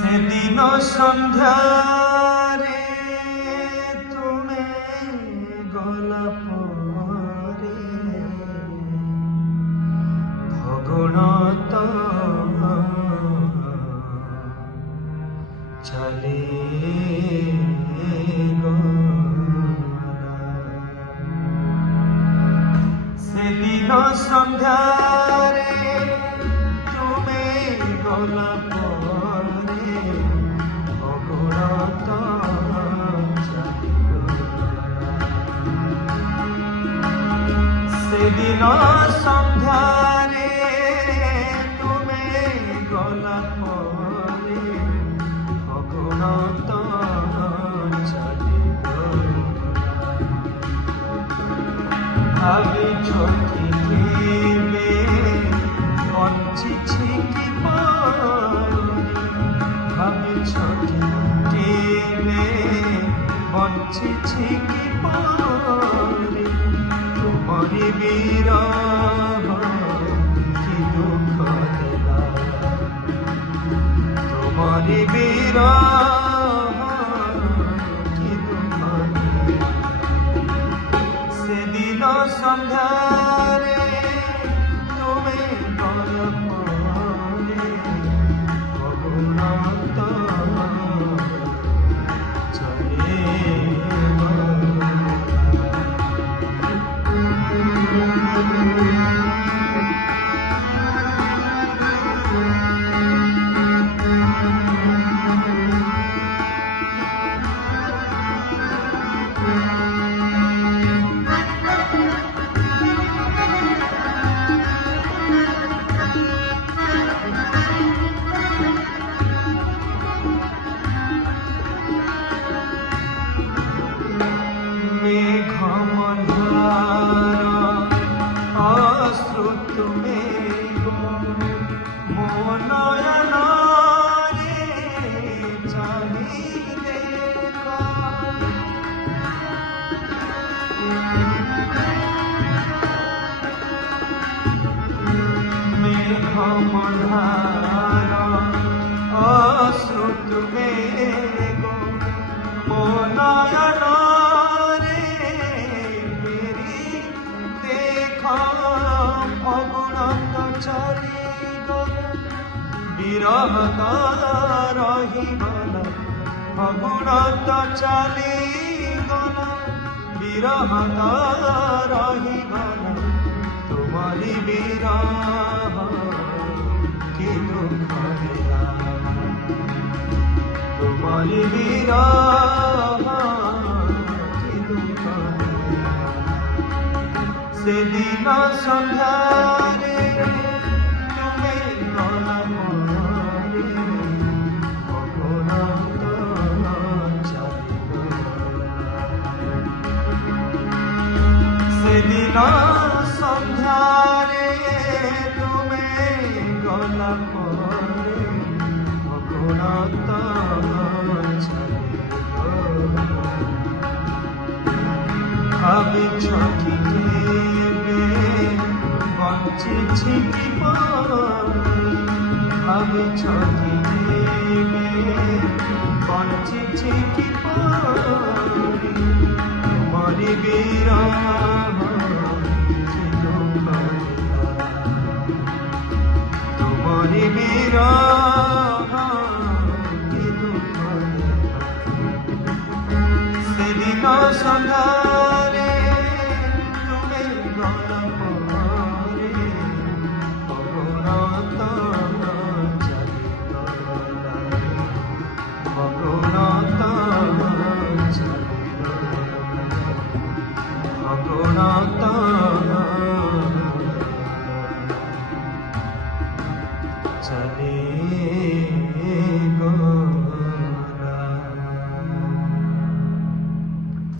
সেদিন সন্ধ্যারে তুমি গলা পরে ভগণত চলে সেদিন সন্ধ্যারে তুমি গলা পরে ভগণত সেদিন সন্ধ্যারে তুমি গলা পরে ভগণত ভাবিছ কি দেবে বঞ্চিছি কি ভাবিছ কি দেবে বঞ্চিছি কি তোমারি বিরহ কি দুঃখ দেলা তোমারি বিরহ কি দুঃখ সেদিন সন্ধ্যারে তুমি গলা পরে ভগণত চলে অশ্রুত মেঘ মনয়নরে চাহিলে মেঘ মন্ধার অশ্রুত মেঘ মনয়ন ভগণত চলি গল বিরহত রহিগল ভগণত চলি গল বিরহত রহিগল তোমারি বিরহ কি দুঃখ দেলা তোমারি বিরহ কি দুঃখ সেদিন সন্ধ্যারে তুমি গলা পরে ভগণত সেদিন সন্ধ্যারে তুমি গলা পরে ভগণত ভাবিছ কি বঞ্চিছি কি ভাবিছ কি দেবে বঞ্চিছি কি তোমারি বিরহ তোমারি বিরহ কি দুঃখ সেদিন সন্ধ্যারে তুমি গলা পরে ভগণত ভগণত ভগণত চলে।